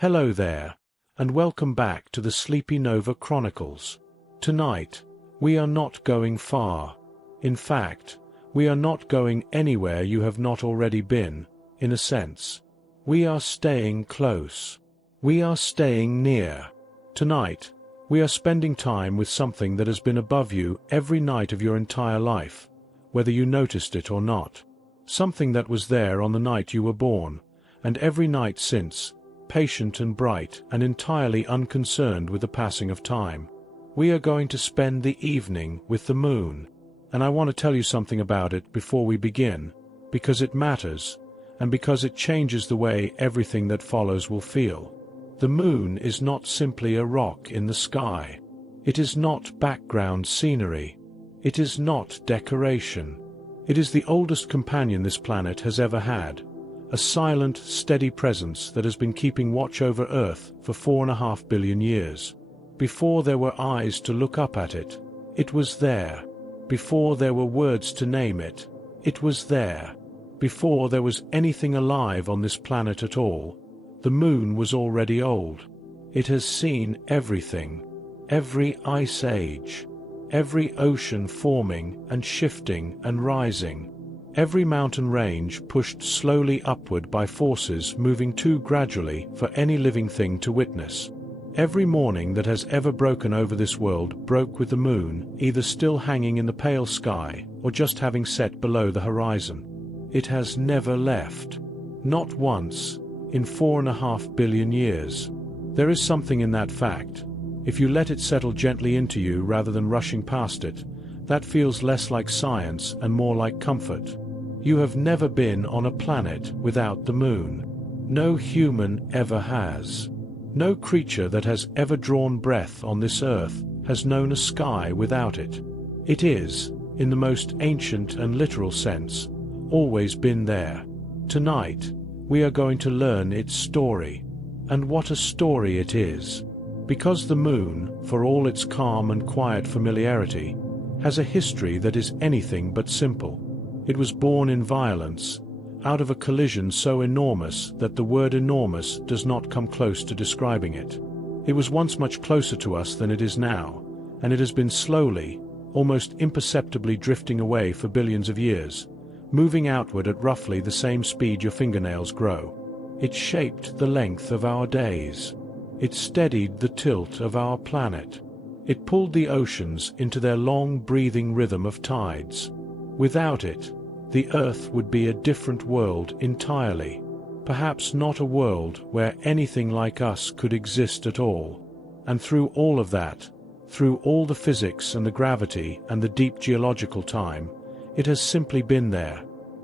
Hello there, and welcome back to the Sleepy Nova Chronicles. Tonight, we are not going far. In fact, we are not going anywhere you have not already been, in a sense. We are staying close. We are staying near. Tonight, we are spending time with something that has been above you every night of your entire life, whether you noticed it or not. Something that was there on the night you were born, and every night since, patient and bright and entirely unconcerned with the passing of time. We are going to spend the evening with the moon, and I want to tell you something about it before we begin, because it matters, and because it changes the way everything that follows will feel. The moon is not simply a rock in the sky. It is not background scenery. It is not decoration. It is the oldest companion this planet has ever had. A silent, steady presence that has been keeping watch over Earth for 4.5 billion years. Before there were eyes to look up at it, it was there. Before there were words to name it, it was there. Before there was anything alive on this planet at all, the moon was already old. It has seen everything. Every ice age. Every ocean forming and shifting and rising. Every mountain range pushed slowly upward by forces moving too gradually for any living thing to witness. Every morning that has ever broken over this world broke with the moon either still hanging in the pale sky or just having set below the horizon. It has never left. Not once, in 4.5 billion years. There is something in that fact. If you let it settle gently into you rather than rushing past it, that feels less like science and more like comfort. You have never been on a planet without the moon. No human ever has. No creature that has ever drawn breath on this earth has known a sky without it. It is, in the most ancient and literal sense, always been there. Tonight, we are going to learn its story. And what a story it is. Because the moon, for all its calm and quiet familiarity, has a history that is anything but simple. It was born in violence, out of a collision so enormous that the word enormous does not come close to describing it. It was once much closer to us than it is now, and it has been slowly, almost imperceptibly drifting away for billions of years, moving outward at roughly the same speed your fingernails grow. It shaped the length of our days. It steadied the tilt of our planet. It pulled the oceans into their long breathing rhythm of tides. Without it, the Earth would be a different world entirely. Perhaps not a world where anything like us could exist at all. And through all of that, through all the physics and the gravity and the deep geological time, it has simply been there.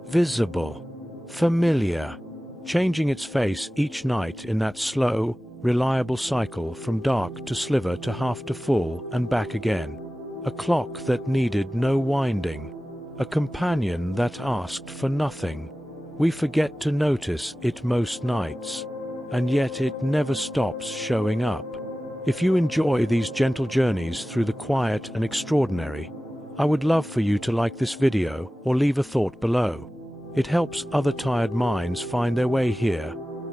Visible. Familiar. Changing its face each night in that slow, reliable cycle from dark to sliver to half to full and back again. A clock that needed no winding. A companion that asked for nothing. We forget to notice it most nights, and yet it never stops showing up. If you enjoy these gentle journeys through the quiet and extraordinary, I would love for you to like this video or leave a thought below. It helps other tired minds find their way here,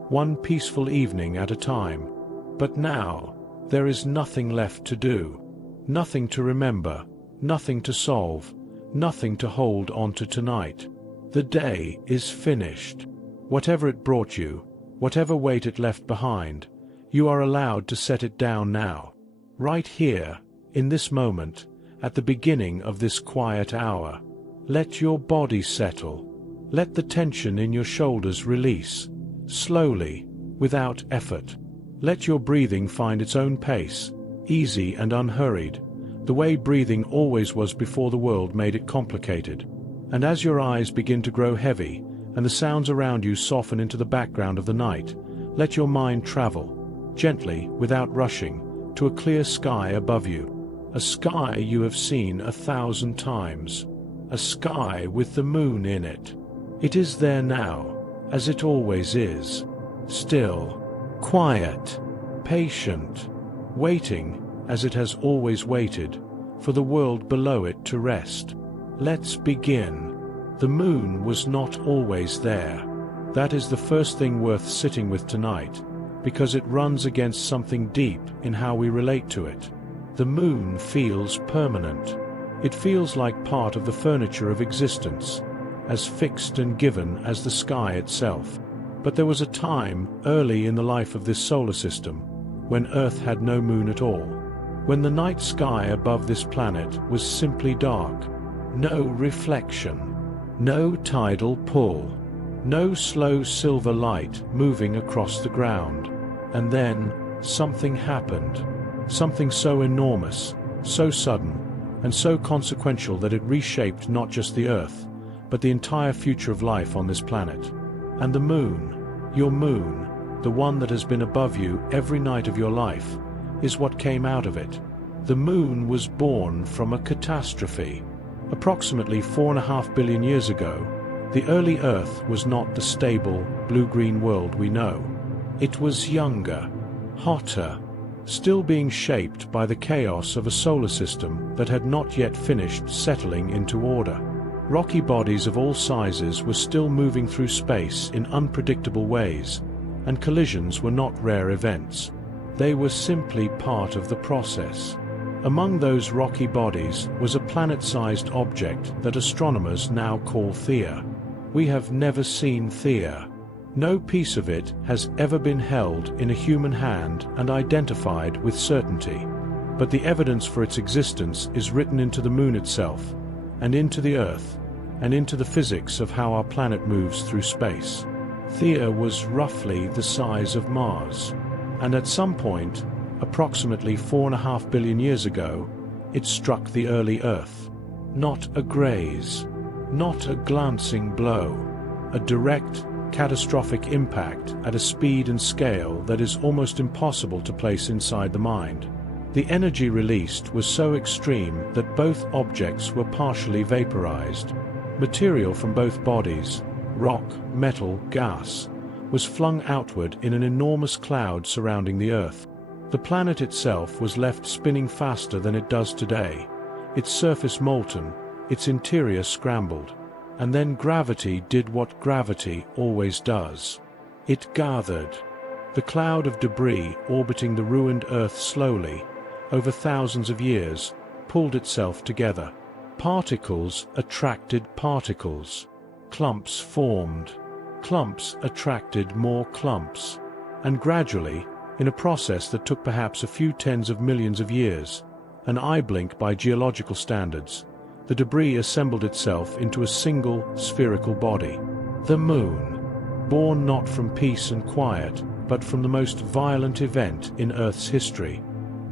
one peaceful evening at a time. But now, there is nothing left to do. Nothing to remember, nothing to solve. Nothing to hold on to tonight. The day is finished. Whatever it brought you, whatever weight it left behind, you are allowed to set it down now. Right here, in this moment, at the beginning of this quiet hour. Let your body settle. Let the tension in your shoulders release, slowly, without effort. Let your breathing find its own pace, easy and unhurried, the way breathing always was before the world made it complicated. And as your eyes begin to grow heavy, and the sounds around you soften into the background of the night, let your mind travel, gently, without rushing, to a clear sky above you. A sky you have seen 1,000 times. A sky with the moon in it. It is there now, as it always is. Still, quiet, patient, waiting, as it has always waited, for the world below it to rest. Let's begin. The moon was not always there. That is the first thing worth sitting with tonight, because it runs against something deep in how we relate to it. The moon feels permanent. It feels like part of the furniture of existence, as fixed and given as the sky itself. But there was a time early in the life of this solar system when Earth had no moon at all, when the night sky above this planet was simply dark, no reflection, no tidal pull, no slow silver light moving across the ground. And then something happened, something so enormous, so sudden, and so consequential that it reshaped not just the Earth, but the entire future of life on this planet. And the moon, your moon, the one that has been above you every night of your life, is what came out of it. The moon was born from a catastrophe. Approximately 4.5 billion years ago, the early Earth was not the stable, blue-green world we know. It was younger, hotter, still being shaped by the chaos of a solar system that had not yet finished settling into order. Rocky bodies of all sizes were still moving through space in unpredictable ways, and collisions were not rare events. They were simply part of the process. Among those rocky bodies was a planet-sized object that astronomers now call Theia. We have never seen Theia. No piece of it has ever been held in a human hand and identified with certainty. But the evidence for its existence is written into the moon itself, and into the Earth, and into the physics of how our planet moves through space. Theia was roughly the size of Mars, and at some point, approximately 4.5 billion years ago, it struck the early Earth. Not a graze, not a glancing blow, a direct, catastrophic impact at a speed and scale that is almost impossible to place inside the mind. The energy released was so extreme that both objects were partially vaporized. Material from both bodies, rock, metal, gas, was flung outward in an enormous cloud surrounding the Earth. The planet itself was left spinning faster than it does today, its surface molten, its interior scrambled. And then gravity did what gravity always does. It gathered. The cloud of debris orbiting the ruined Earth slowly, over thousands of years, pulled itself together. Particles attracted particles. Clumps formed. Clumps attracted more clumps. And gradually, in a process that took perhaps a few tens of millions of years, an eye blink by geological standards, the debris assembled itself into a single spherical body. The moon, born not from peace and quiet, but from the most violent event in Earth's history,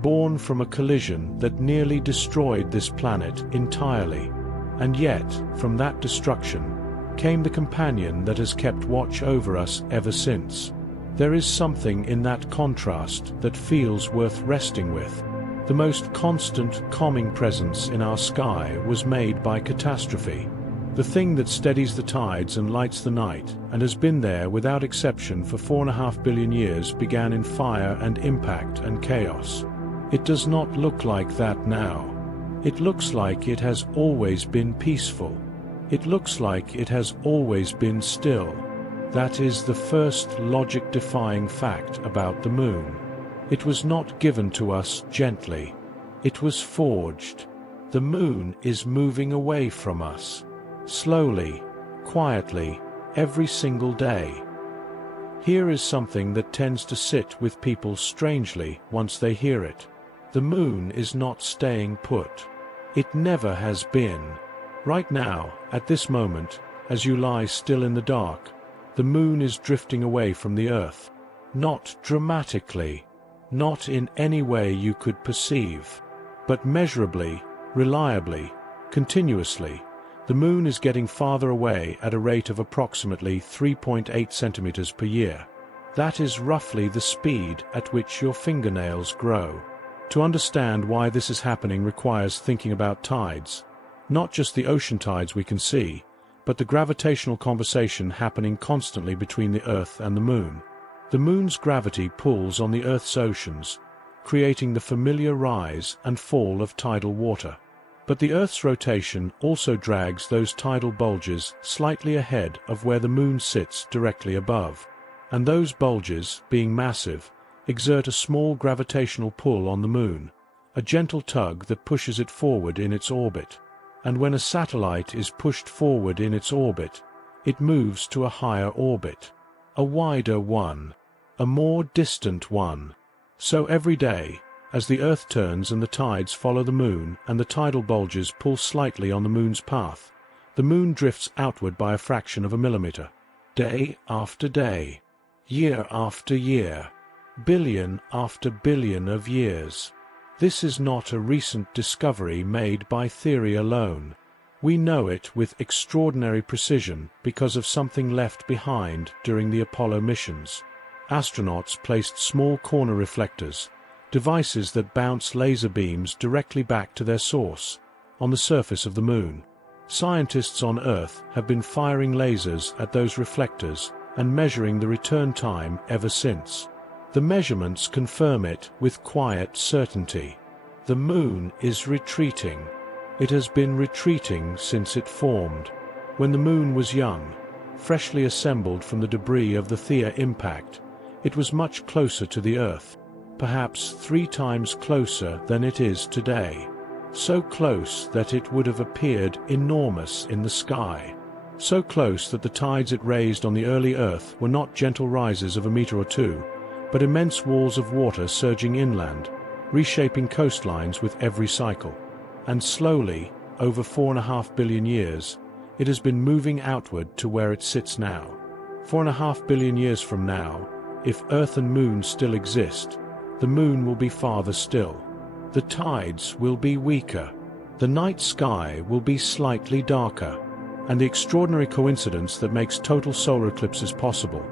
born from a collision that nearly destroyed this planet entirely. And yet, from that destruction, came the companion that has kept watch over us ever since. There is something in that contrast that feels worth resting with. The most constant, calming presence in our sky was made by catastrophe. The thing that steadies the tides and lights the night, and has been there without exception for 4.5 billion years, began in fire and impact and chaos. It does not look like that now. It looks like it has always been peaceful. It looks like it has always been still. That is the first logic-defying fact about the moon. It was not given to us gently. It was forged. The moon is moving away from us. Slowly, quietly, every single day. Here is something that tends to sit with people strangely once they hear it. The moon is not staying put. It never has been. Right now, at this moment, as you lie still in the dark, the moon is drifting away from the Earth. Not dramatically. Not in any way you could perceive, but measurably, reliably, continuously. The moon is getting farther away at a rate of approximately 3.8 centimeters per year. That is roughly the speed at which your fingernails grow. To understand why this is happening requires thinking about tides, not just the ocean tides we can see, but the gravitational conversation happening constantly between the Earth and the moon. The moon's gravity pulls on the Earth's oceans, creating the familiar rise and fall of tidal water. But the Earth's rotation also drags those tidal bulges slightly ahead of where the moon sits directly above. and those bulges, being massive, exert a small gravitational pull on the Moon, a gentle tug that pushes it forward in its orbit. And when a satellite is pushed forward in its orbit, it moves to a higher orbit, a wider one, a more distant one. So every day, as the Earth turns and the tides follow the Moon and the tidal bulges pull slightly on the Moon's path, the Moon drifts outward by a fraction of a millimeter. Day after day, year after year, billion after billion of years. This is not a recent discovery made by theory alone. We know it with extraordinary precision because of something left behind during the Apollo missions. Astronauts placed small corner reflectors, devices that bounce laser beams directly back to their source, on the surface of the Moon. Scientists on Earth have been firing lasers at those reflectors and measuring the return time ever since. The measurements confirm it with quiet certainty. The Moon is retreating. It has been retreating since it formed. When the Moon was young, freshly assembled from the debris of the Theia impact, it was much closer to the Earth, perhaps 3 times closer than it is today. So close that it would have appeared enormous in the sky. So close that the tides it raised on the early Earth were not gentle rises of a meter or two, but immense walls of water surging inland, reshaping coastlines with every cycle. And slowly, over 4.5 billion years, it has been moving outward to where it sits now. 4.5 billion years from now, if Earth and Moon still exist, the Moon will be farther still. The tides will be weaker. The night sky will be slightly darker. And the extraordinary coincidence that makes total solar eclipses possible,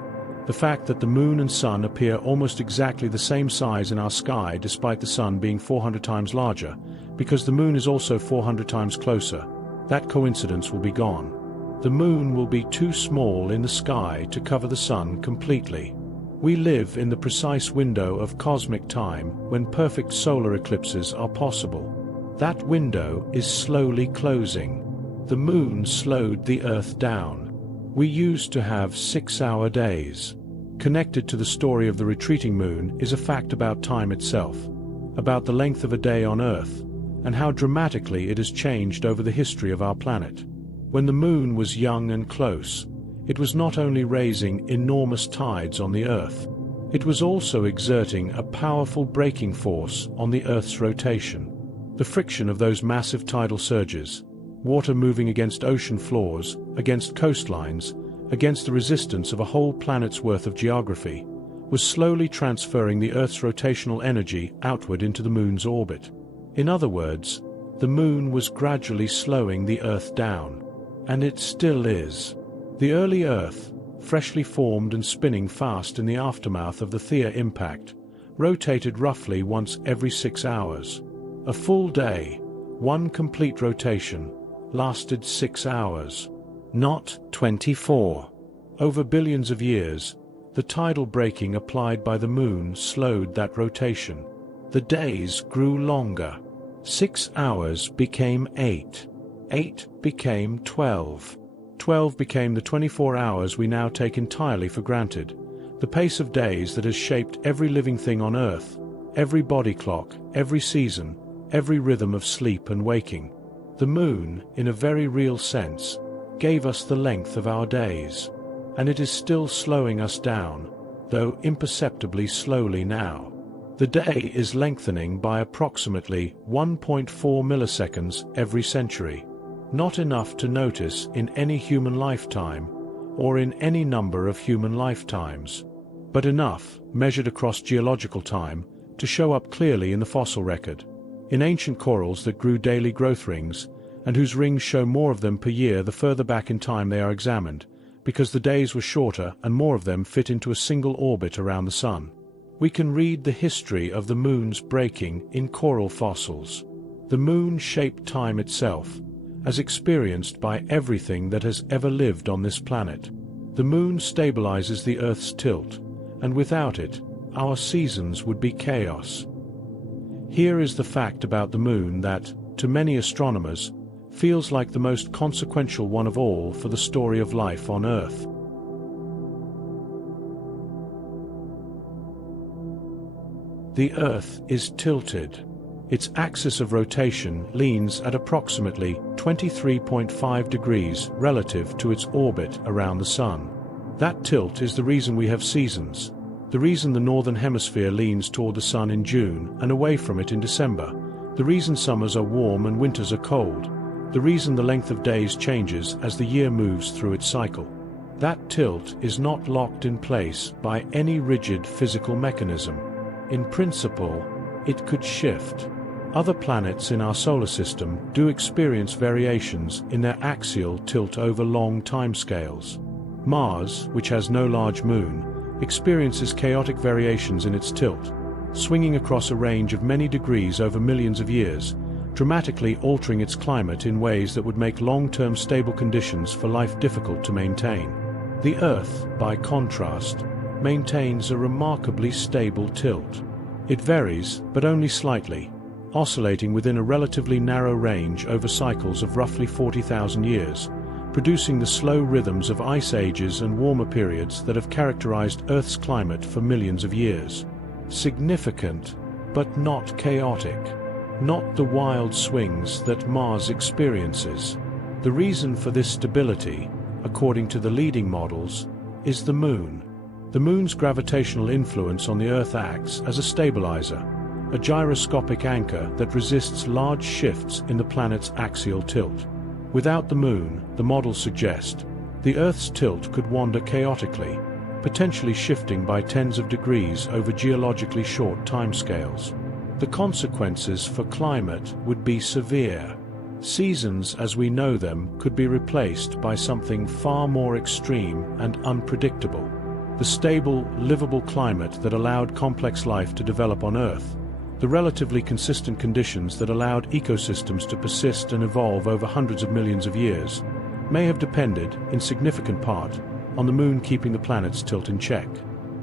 the fact that the Moon and Sun appear almost exactly the same size in our sky despite the Sun being 400 times larger, because the Moon is also 400 times closer, that coincidence will be gone. The Moon will be too small in the sky to cover the Sun completely. We live in the precise window of cosmic time when perfect solar eclipses are possible. That window is slowly closing. The Moon slowed the Earth down. We used to have 6-hour days. Connected to the story of the retreating Moon is a fact about time itself, about the length of a day on Earth, and how dramatically it has changed over the history of our planet. When the Moon was young and close, it was not only raising enormous tides on the Earth, it was also exerting a powerful braking force on the Earth's rotation. The friction of those massive tidal surges, water moving against ocean floors, against coastlines, against the resistance of a whole planet's worth of geography, was slowly transferring the Earth's rotational energy outward into the Moon's orbit. In other words, the Moon was gradually slowing the Earth down. And it still is. The early Earth, freshly formed and spinning fast in the aftermath of the Theia impact, rotated roughly once every 6 hours. A full day, one complete rotation, lasted 6 hours, not 24. Over billions of years, the tidal braking applied by the Moon slowed that rotation. The days grew longer. 6 hours became 8. 8 became 12. 12 became the 24 hours we now take entirely for granted, the pace of days that has shaped every living thing on Earth, every body clock, every season, every rhythm of sleep and waking. The Moon, in a very real sense, gave us the length of our days, and it is still slowing us down, though imperceptibly slowly now. The day is lengthening by approximately 1.4 milliseconds every century. Not enough to notice in any human lifetime, or in any number of human lifetimes, but enough, measured across geological time, to show up clearly in the fossil record, in ancient corals that grew daily growth rings, and whose rings show more of them per year the further back in time they are examined, because the days were shorter and more of them fit into a single orbit around the Sun. We can read the history of the Moon's braking in coral fossils. The Moon shaped time itself, as experienced by everything that has ever lived on this planet. The Moon stabilizes the Earth's tilt, and without it, our seasons would be chaos. Here is the fact about the Moon that, to many astronomers, feels like the most consequential one of all for the story of life on Earth. The Earth is tilted. Its axis of rotation leans at approximately 23.5 degrees relative to its orbit around the Sun. That tilt is the reason we have seasons, the reason the Northern Hemisphere leans toward the Sun in June and away from it in December, the reason summers are warm and winters are cold, the reason the length of days changes as the year moves through its cycle. That tilt is not locked in place by any rigid physical mechanism. In principle, it could shift. Other planets in our solar system do experience variations in their axial tilt over long timescales. Mars, which has no large moon, experiences chaotic variations in its tilt, swinging across a range of many degrees over millions of years, dramatically altering its climate in ways that would make long-term stable conditions for life difficult to maintain. The Earth, by contrast, maintains a remarkably stable tilt. It varies, but only slightly, oscillating within a relatively narrow range over cycles of roughly 40,000 years, producing the slow rhythms of ice ages and warmer periods that have characterized Earth's climate for millions of years. Significant, but not chaotic. Not the wild swings that Mars experiences. The reason for this stability, according to the leading models, is the Moon. The Moon's gravitational influence on the Earth acts as a stabilizer, a gyroscopic anchor that resists large shifts in the planet's axial tilt. Without the Moon, the models suggest, the Earth's tilt could wander chaotically, potentially shifting by tens of degrees over geologically short timescales. The consequences for climate would be severe. Seasons as we know them could be replaced by something far more extreme and unpredictable. The stable, livable climate that allowed complex life to develop on Earth, the relatively consistent conditions that allowed ecosystems to persist and evolve over hundreds of millions of years, may have depended, in significant part, on the Moon keeping the planet's tilt in check.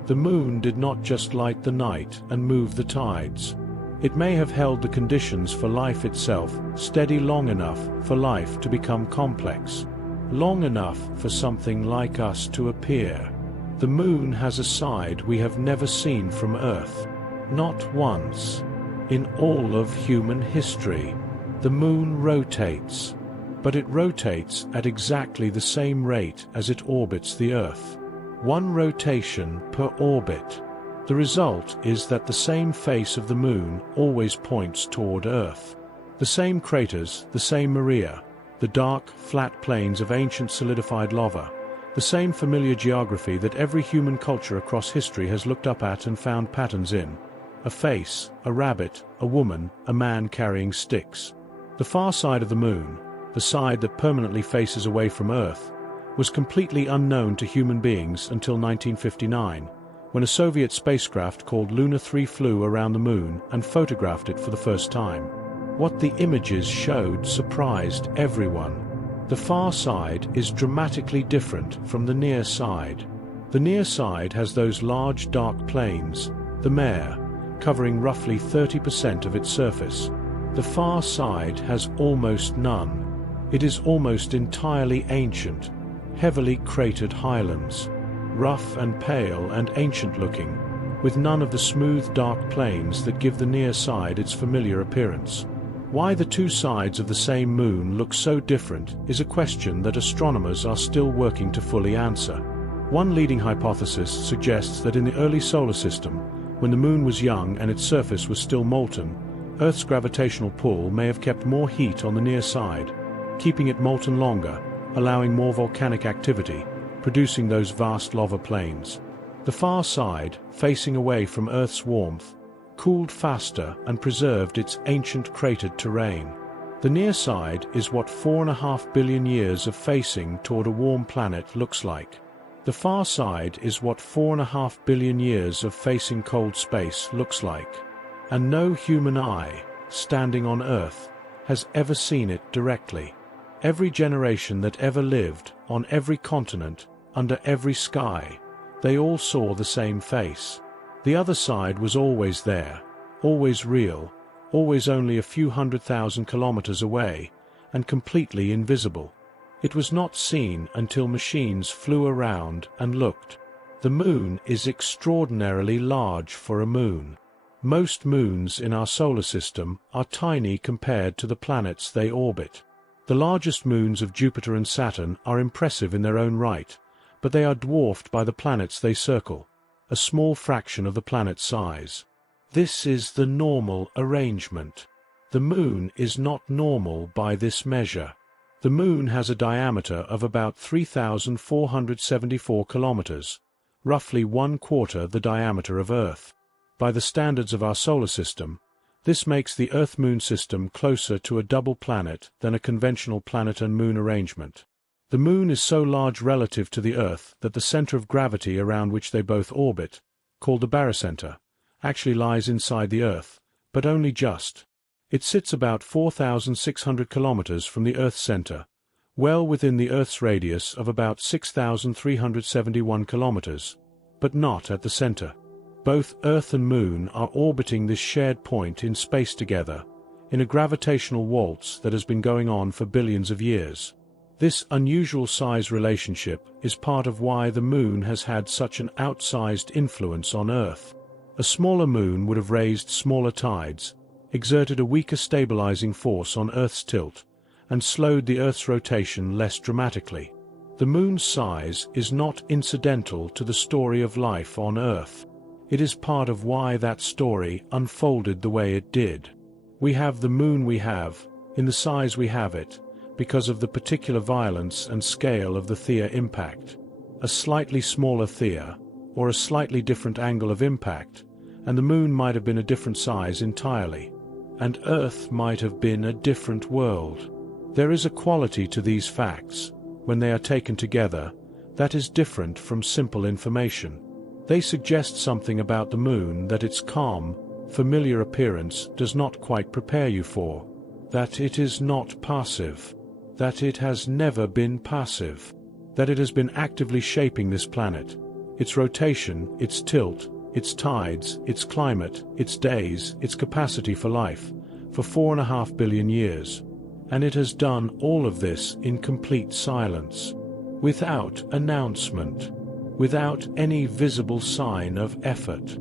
The Moon did not just light the night and move the tides. It may have held the conditions for life itself steady long enough for life to become complex, long enough for something like us to appear. The Moon has a side we have never seen from Earth. Not once. In all of human history, the Moon rotates. But it rotates at exactly the same rate as it orbits the Earth. One rotation per orbit. The result is that the same face of the Moon always points toward Earth. The same craters, the same Maria, the dark, flat plains of ancient solidified lava, the same familiar geography that every human culture across history has looked up at and found patterns in. A face, a rabbit, a woman, a man carrying sticks. The far side of the Moon, the side that permanently faces away from Earth, was completely unknown to human beings until 1959, when a Soviet spacecraft called Lunar 3 flew around the Moon and photographed it for the first time. What the images showed surprised everyone. The far side is dramatically different from the near side. The near side has those large dark plains, the mare, covering roughly 30% of its surface. The far side has almost none. It is almost entirely ancient, heavily cratered highlands, rough and pale and ancient-looking, with none of the smooth dark plains that give the near side its familiar appearance. Why the two sides of the same Moon look so different is a question that astronomers are still working to fully answer. One leading hypothesis suggests that in the early solar system, when the Moon was young and its surface was still molten, Earth's gravitational pull may have kept more heat on the near side, keeping it molten longer, allowing more volcanic activity, producing those vast lava plains. The far side, facing away from Earth's warmth, cooled faster and preserved its ancient cratered terrain. The near side is what 4.5 billion years of facing toward a warm planet looks like. The far side is what 4.5 billion years of facing cold space looks like. And no human eye, standing on Earth, has ever seen it directly. Every generation that ever lived, on every continent, under every sky, they all saw the same face. The other side was always there, always real, always only a few 100,000 kilometers away, and completely invisible. It was not seen until machines flew around and looked. The Moon is extraordinarily large for a moon. Most moons in our solar system are tiny compared to the planets they orbit. The largest moons of Jupiter and Saturn are impressive in their own right, but they are dwarfed by the planets they circle, a small fraction of the planet's size. This is the normal arrangement. The Moon is not normal by this measure. The Moon has a diameter of about 3,474 kilometers, roughly 1/4 the diameter of Earth. By the standards of our solar system, this makes the Earth-Moon system closer to a double planet than a conventional planet and moon arrangement. The Moon is so large relative to the Earth that the center of gravity around which they both orbit, called the barycenter, actually lies inside the Earth, but only just. It sits about 4,600 kilometers from the Earth's center, well within the Earth's radius of about 6,371 kilometers, but not at the center. Both Earth and Moon are orbiting this shared point in space together, in a gravitational waltz that has been going on for billions of years. This unusual size relationship is part of why the Moon has had such an outsized influence on Earth. A smaller moon would have raised smaller tides, exerted a weaker stabilizing force on Earth's tilt, and slowed the Earth's rotation less dramatically. The Moon's size is not incidental to the story of life on Earth. It is part of why that story unfolded the way it did. We have the Moon we have, in the size we have it, because of the particular violence and scale of the Theia impact. A slightly smaller Theia, or a slightly different angle of impact, and the Moon might have been a different size entirely. And Earth might have been a different world. There is a quality to these facts, when they are taken together, that is different from simple information. They suggest something about the Moon that its calm, familiar appearance does not quite prepare you for. That it is not passive. That it has never been passive. That it has been actively shaping this planet, its rotation, its tilt, its tides, its climate, its days, its capacity for life, for 4.5 billion years. And it has done all of this in complete silence, without announcement, without any visible sign of effort.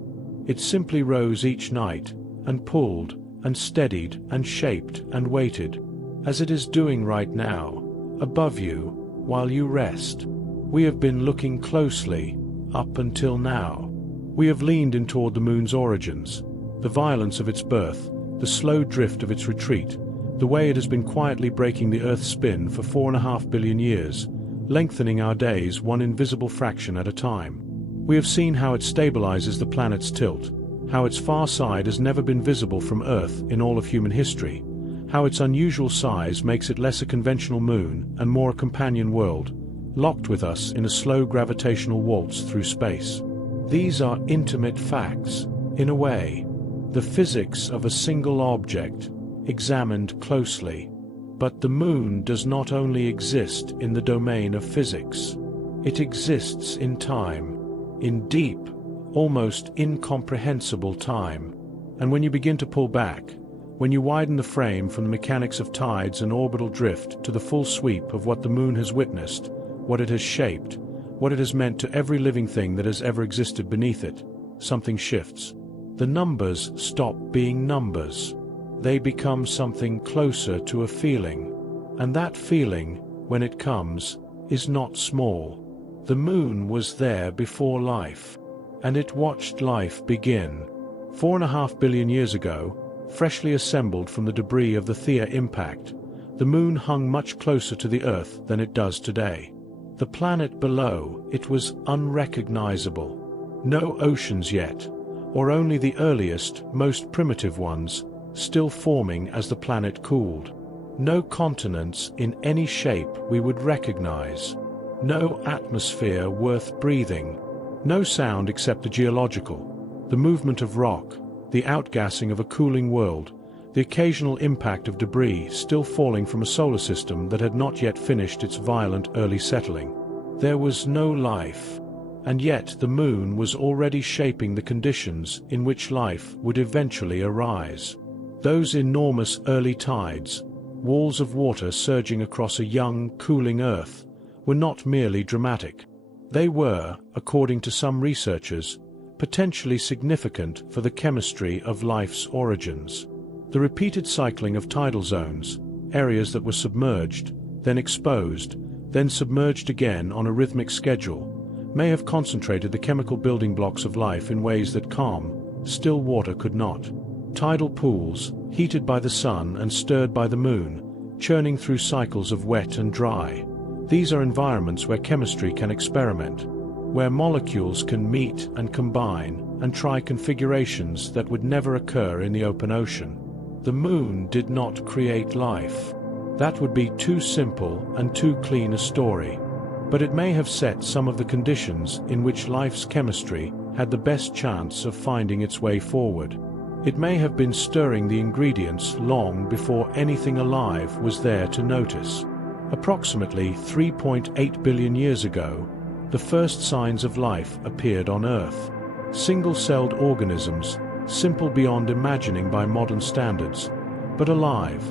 It simply rose each night, and pulled, and steadied, and shaped, and waited, as it is doing right now, above you, while you rest. We have been looking closely, up until now. We have leaned in toward the Moon's origins, the violence of its birth, the slow drift of its retreat, the way it has been quietly breaking the Earth's spin for 4.5 billion years, lengthening our days one invisible fraction at a time. We have seen how it stabilizes the planet's tilt, how its far side has never been visible from Earth in all of human history, how its unusual size makes it less a conventional moon and more a companion world, locked with us in a slow gravitational waltz through space. These are intimate facts, in a way, the physics of a single object, examined closely. But the Moon does not only exist in the domain of physics. It exists in time, in deep, almost incomprehensible time. And when you begin to pull back, when you widen the frame from the mechanics of tides and orbital drift to the full sweep of what the Moon has witnessed, what it has shaped, what it has meant to every living thing that has ever existed beneath it, something shifts. The numbers stop being numbers. They become something closer to a feeling. And that feeling, when it comes, is not small. The Moon was there before life. And it watched life begin. 4.5 billion years ago, freshly assembled from the debris of the Theia impact, the Moon hung much closer to the Earth than it does today. The planet below it was unrecognizable. No oceans yet, or only the earliest, most primitive ones, still forming as the planet cooled. No continents in any shape we would recognize. No atmosphere worth breathing. No sound except the geological, the movement of rock, the outgassing of a cooling world, the occasional impact of debris still falling from a solar system that had not yet finished its violent early settling. There was no life, and yet the Moon was already shaping the conditions in which life would eventually arise. Those enormous early tides, walls of water surging across a young, cooling Earth, were not merely dramatic. They were, according to some researchers, potentially significant for the chemistry of life's origins. The repeated cycling of tidal zones, areas that were submerged, then exposed, then submerged again on a rhythmic schedule, may have concentrated the chemical building blocks of life in ways that calm, still water could not. Tidal pools, heated by the sun and stirred by the moon, churning through cycles of wet and dry. These are environments where chemistry can experiment, where molecules can meet and combine and try configurations that would never occur in the open ocean. The moon did not create life. That would be too simple and too clean a story. But it may have set some of the conditions in which life's chemistry had the best chance of finding its way forward. It may have been stirring the ingredients long before anything alive was there to notice. Approximately 3.8 billion years ago, the first signs of life appeared on Earth. Single-celled organisms, simple beyond imagining by modern standards, but alive,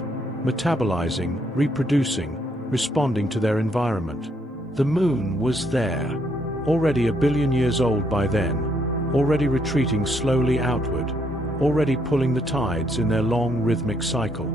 metabolizing, reproducing, responding to their environment. The moon was there, already 1 billion years old by then, already retreating slowly outward, already pulling the tides in their long rhythmic cycle.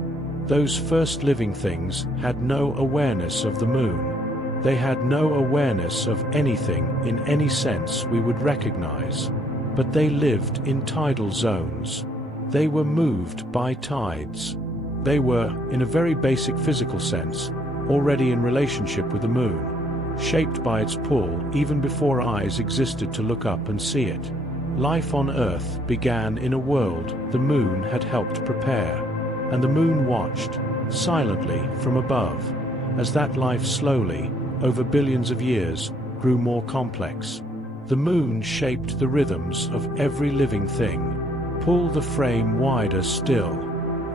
Those first living things had no awareness of the moon. They had no awareness of anything in any sense we would recognize. But they lived in tidal zones. They were moved by tides. They were, in a very basic physical sense, already in relationship with the moon, shaped by its pull even before eyes existed to look up and see it. Life on Earth began in a world the moon had helped prepare, and the moon watched, silently from above, as that life slowly, over billions of years, grew more complex. The moon shaped the rhythms of every living thing. Pull the frame wider still.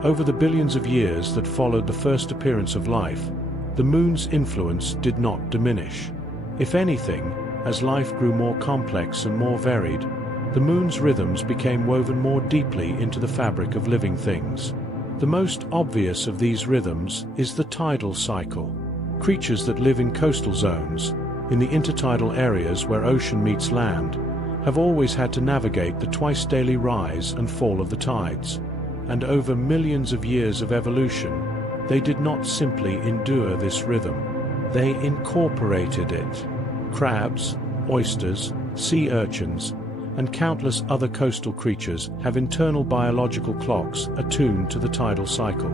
Over the billions of years that followed the first appearance of life, the moon's influence did not diminish. If anything, as life grew more complex and more varied, the moon's rhythms became woven more deeply into the fabric of living things. The most obvious of these rhythms is the tidal cycle. Creatures that live in coastal zones, in the intertidal areas where ocean meets land, have always had to navigate the twice-daily rise and fall of the tides. And over millions of years of evolution, they did not simply endure this rhythm. They incorporated it. Crabs, oysters, sea urchins, and countless other coastal creatures have internal biological clocks attuned to the tidal cycle.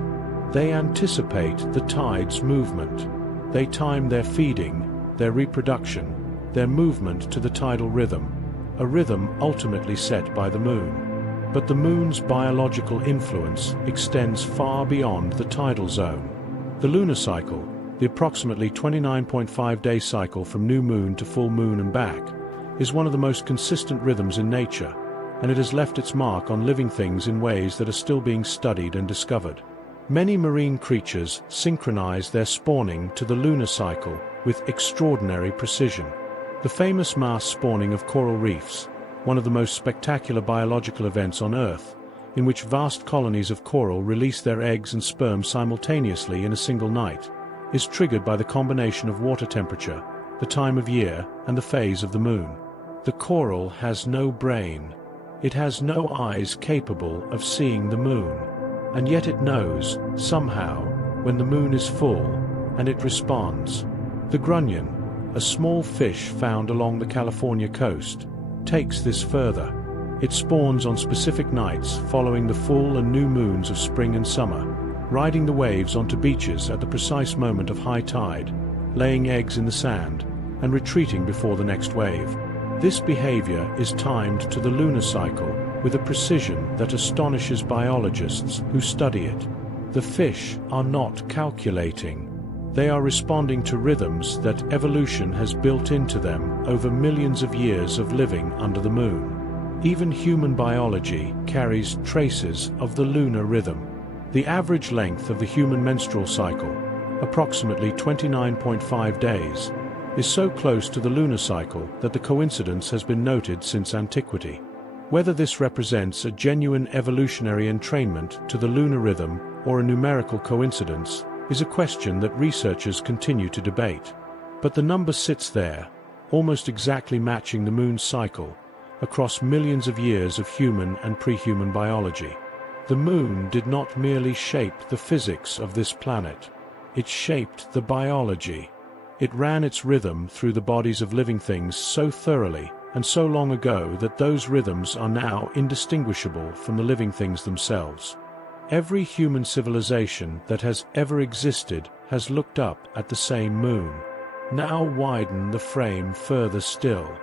They anticipate the tide's movement. They time their feeding, their reproduction, their movement to the tidal rhythm, a rhythm ultimately set by the moon. But the moon's biological influence extends far beyond the tidal zone. The lunar cycle, the approximately 29.5-day cycle from new moon to full moon and back, is one of the most consistent rhythms in nature, and it has left its mark on living things in ways that are still being studied and discovered. Many marine creatures synchronize their spawning to the lunar cycle with extraordinary precision. The famous mass spawning of coral reefs, one of the most spectacular biological events on Earth, in which vast colonies of coral release their eggs and sperm simultaneously in a single night, is triggered by the combination of water temperature, the time of year, and the phase of the moon. The coral has no brain. It has no eyes capable of seeing the moon. And yet it knows, somehow, when the moon is full, and it responds. The grunion, a small fish found along the California coast, takes this further. It spawns on specific nights following the full and new moons of spring and summer, riding the waves onto beaches at the precise moment of high tide, laying eggs in the sand, and retreating before the next wave. This behavior is timed to the lunar cycle with a precision that astonishes biologists who study it. The fish are not calculating. They are responding to rhythms that evolution has built into them over millions of years of living under the moon. Even human biology carries traces of the lunar rhythm. The average length of the human menstrual cycle, approximately 29.5 days, is so close to the lunar cycle that the coincidence has been noted since antiquity. Whether this represents a genuine evolutionary entrainment to the lunar rhythm or a numerical coincidence is a question that researchers continue to debate. But the number sits there, almost exactly matching the moon's cycle, across millions of years of human and pre-human biology. The moon did not merely shape the physics of this planet. It shaped the biology. It ran its rhythm through the bodies of living things so thoroughly and so long ago that those rhythms are now indistinguishable from the living things themselves. Every human civilization that has ever existed has looked up at the same moon. Now widen the frame further still,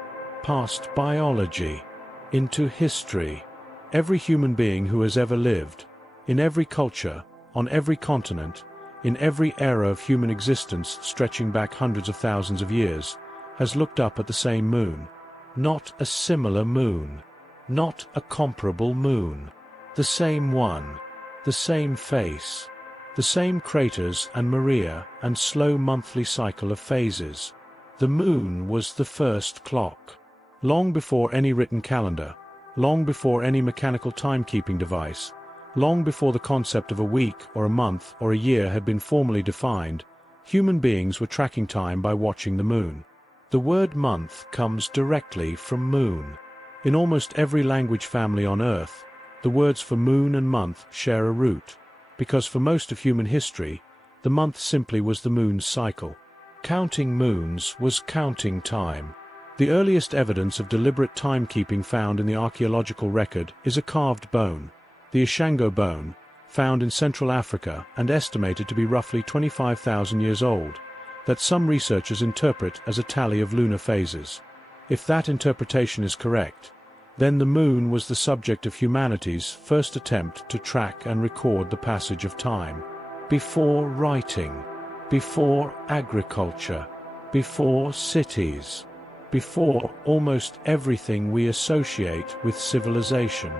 past biology, into history. Every human being who has ever lived, in every culture, on every continent, in every era of human existence stretching back hundreds of thousands of years, has looked up at the same moon. Not a similar moon. Not a comparable moon. The same one. The same face. The same craters and Maria and slow monthly cycle of phases. The moon was the first clock. Long before any written calendar, long before any mechanical timekeeping device, long before the concept of a week or a month or a year had been formally defined, human beings were tracking time by watching the moon. The word month comes directly from moon. In almost every language family on Earth, the words for moon and month share a root, because for most of human history, the month simply was the moon's cycle. Counting moons was counting time. The earliest evidence of deliberate timekeeping found in the archaeological record is a carved bone, the Ishango bone, found in Central Africa and estimated to be roughly 25,000 years old, that some researchers interpret as a tally of lunar phases. If that interpretation is correct, then the moon was the subject of humanity's first attempt to track and record the passage of time. Before writing, before agriculture, before cities, before almost everything we associate with civilization,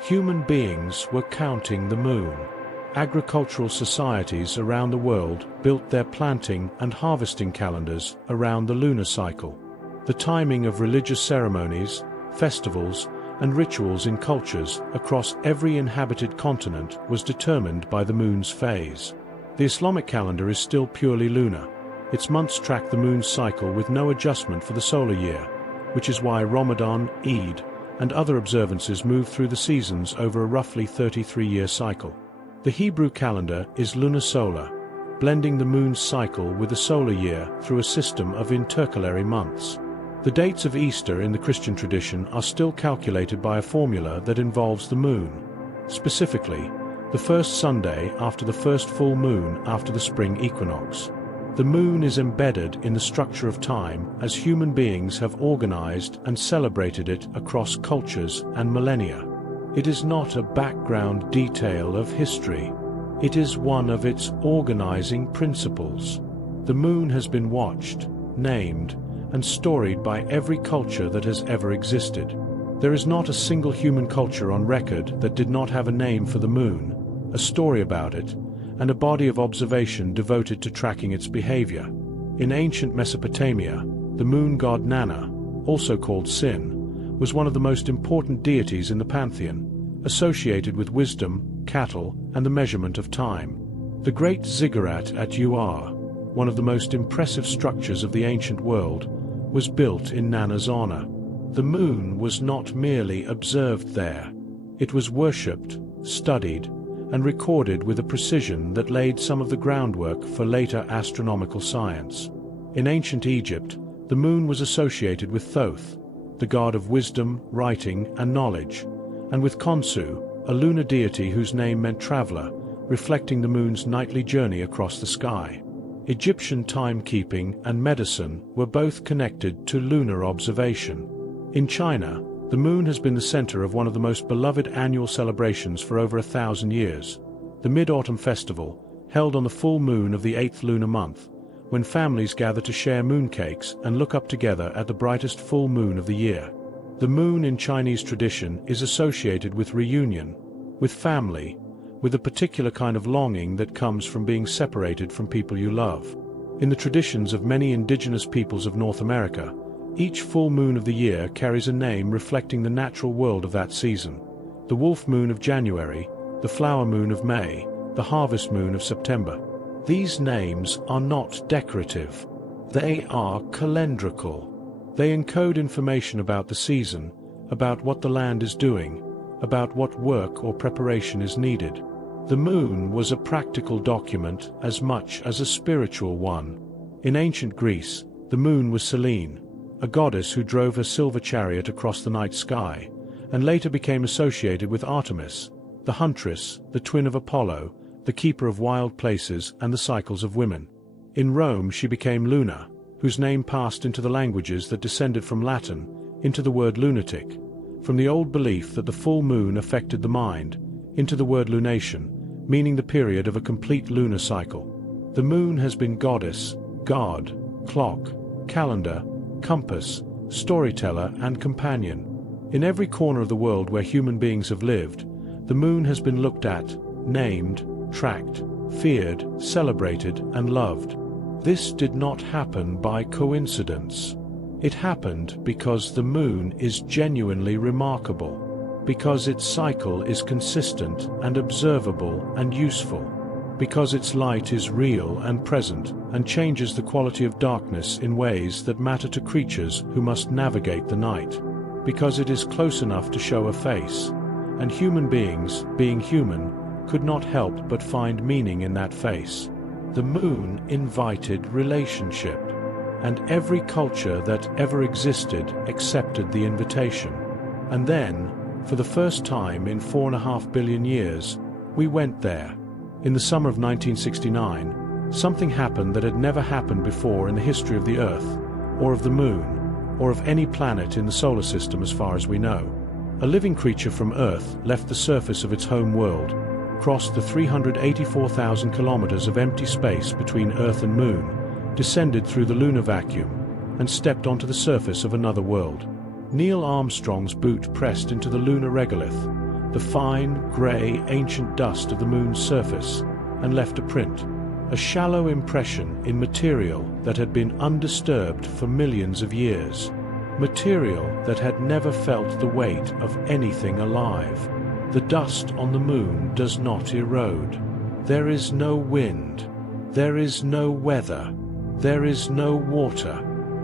human beings were counting the moon. Agricultural societies around the world built their planting and harvesting calendars around the lunar cycle. The timing of religious ceremonies, festivals, and rituals in cultures across every inhabited continent was determined by the moon's phase. The Islamic calendar is still purely lunar. Its months track the moon's cycle with no adjustment for the solar year, which is why Ramadan, Eid, and other observances move through the seasons over a roughly 33-year cycle. The Hebrew calendar is lunisolar, blending the moon's cycle with the solar year through a system of intercalary months. The dates of Easter in the Christian tradition are still calculated by a formula that involves the moon. Specifically, the first Sunday after the first full moon after the spring equinox. The moon is embedded in the structure of time as human beings have organized and celebrated it across cultures and millennia. It is not a background detail of history. It is one of its organizing principles. The moon has been watched, named, and storied by every culture that has ever existed. There is not a single human culture on record that did not have a name for the moon, a story about it, and a body of observation devoted to tracking its behavior. In ancient Mesopotamia, the moon god Nana, also called Sin, was one of the most important deities in the pantheon, associated with wisdom, cattle, and the measurement of time. The great ziggurat at Ur, one of the most impressive structures of the ancient world, was built in Nana's honor. The moon was not merely observed there. It was worshipped, studied, and recorded with a precision that laid some of the groundwork for later astronomical science. In ancient Egypt, the moon was associated with Thoth, the god of wisdom, writing, and knowledge, and with Khonsu, a lunar deity whose name meant traveler, reflecting the moon's nightly journey across the sky. Egyptian timekeeping and medicine were both connected to lunar observation. In China, the moon has been the center of one of the most beloved annual celebrations for over 1,000 years, the Mid-Autumn Festival, held on the full moon of the 8th lunar month, when families gather to share mooncakes and look up together at the brightest full moon of the year. The moon in Chinese tradition is associated with reunion, with family, with a particular kind of longing that comes from being separated from people you love. In the traditions of many indigenous peoples of North America, each full moon of the year carries a name reflecting the natural world of that season. The wolf moon of January, the flower moon of May, the harvest moon of September. These names are not decorative. They are calendrical. They encode information about the season about what the land is doing, about what work or preparation is needed. The moon was a practical document as much as a spiritual one. In ancient Greece, the moon was Selene, a goddess who drove her silver chariot across the night sky, and later became associated with Artemis, the huntress, the twin of Apollo, the keeper of wild places and the cycles of women. In Rome she became Luna, whose name passed into the languages that descended from Latin, into the word lunatic, from the old belief that the full moon affected the mind, into the word lunation, meaning the period of a complete lunar cycle. The moon has been goddess, god, clock, calendar, compass, storyteller and companion. In every corner of the world where human beings have lived, the moon has been looked at, named, tracked, feared, celebrated and loved. This did not happen by coincidence. It happened because the moon is genuinely remarkable, because its cycle is consistent and observable and useful, because its light is real and present and changes the quality of darkness in ways that matter to creatures who must navigate the night, because it is close enough to show a face, and human beings, being human, could not help but find meaning in that face. The moon invited relationship, and every culture that ever existed accepted the invitation. And then, for the first time in 4.5 billion years, we went there. In the summer of 1969, something happened that had never happened before in the history of the Earth, or of the moon, or of any planet in the solar system as far as we know. A living creature from Earth left the surface of its home world, crossed the 384,000 kilometers of empty space between Earth and Moon, descended through the lunar vacuum, and stepped onto the surface of another world. Neil Armstrong's boot pressed into the lunar regolith, the fine, grey, ancient dust of the moon's surface, and left a print, a shallow impression in material that had been undisturbed for millions of years, material that had never felt the weight of anything alive. The dust on the moon does not erode. There is no wind. There is no weather. There is no water.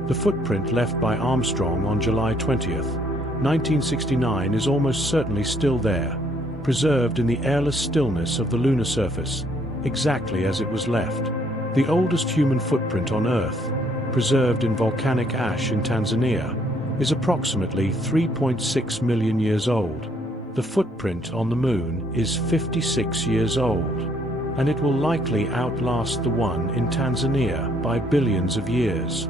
The footprint left by Armstrong on July 20th, 1969 is almost certainly still there, preserved in the airless stillness of the lunar surface, exactly as it was left. The oldest human footprint on Earth, preserved in volcanic ash in Tanzania, is approximately 3.6 million years old. The footprint on the moon is 56 years old, and it will likely outlast the one in Tanzania by billions of years.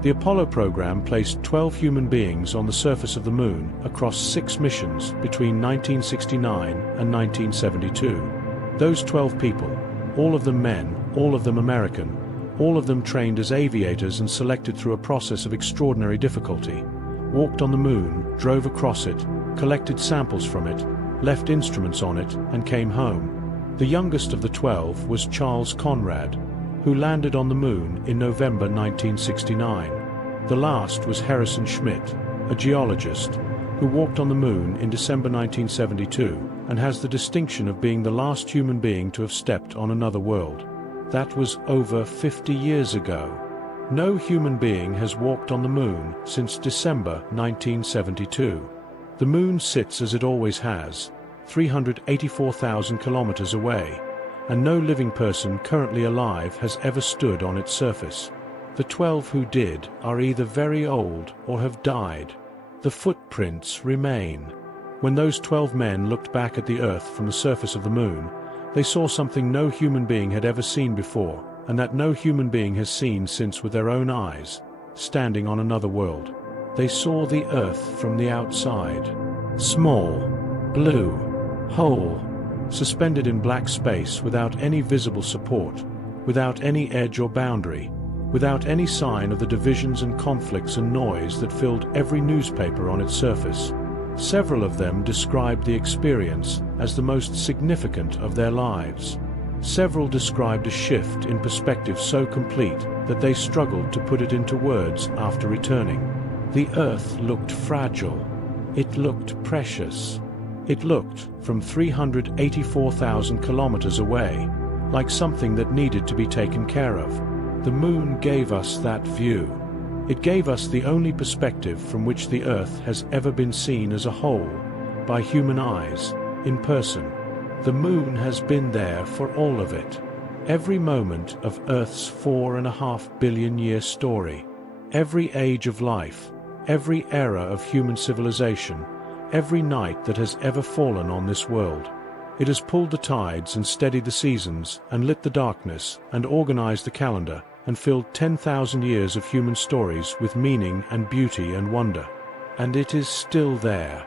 The Apollo program placed 12 human beings on the surface of the moon across 6 missions between 1969 and 1972. Those 12 people, all of them men, all of them American, all of them trained as aviators and selected through a process of extraordinary difficulty, walked on the moon, drove across it, collected samples from it, left instruments on it, and came home. The youngest of the 12 was Charles Conrad, who landed on the moon in November 1969. The last was Harrison Schmitt, a geologist, who walked on the moon in December 1972 and has the distinction of being the last human being to have stepped on another world. That was over 50 years ago. No human being has walked on the moon since December 1972. The moon sits as it always has, 384,000 kilometers away, and no living person currently alive has ever stood on its surface. The 12 who did are either very old or have died. The footprints remain. When those 12 men looked back at the Earth from the surface of the moon, they saw something no human being had ever seen before, and that no human being has seen since with their own eyes, standing on another world. They saw the Earth from the outside. Small, blue, whole, suspended in black space without any visible support, without any edge or boundary, without any sign of the divisions and conflicts and noise that filled every newspaper on its surface. Several of them described the experience as the most significant of their lives. Several described a shift in perspective so complete that they struggled to put it into words after returning. The Earth looked fragile. It looked precious. It looked, from 384,000 kilometers away, like something that needed to be taken care of. The moon gave us that view. It gave us the only perspective from which the Earth has ever been seen as a whole, by human eyes, in person. The moon has been there for all of it. Every moment of Earth's 4.5 billion year story. Every age of life, every era of human civilization, every night that has ever fallen on this world. It has pulled the tides and steadied the seasons and lit the darkness and organized the calendar and filled 10,000 years of human stories with meaning and beauty and wonder. And it is still there,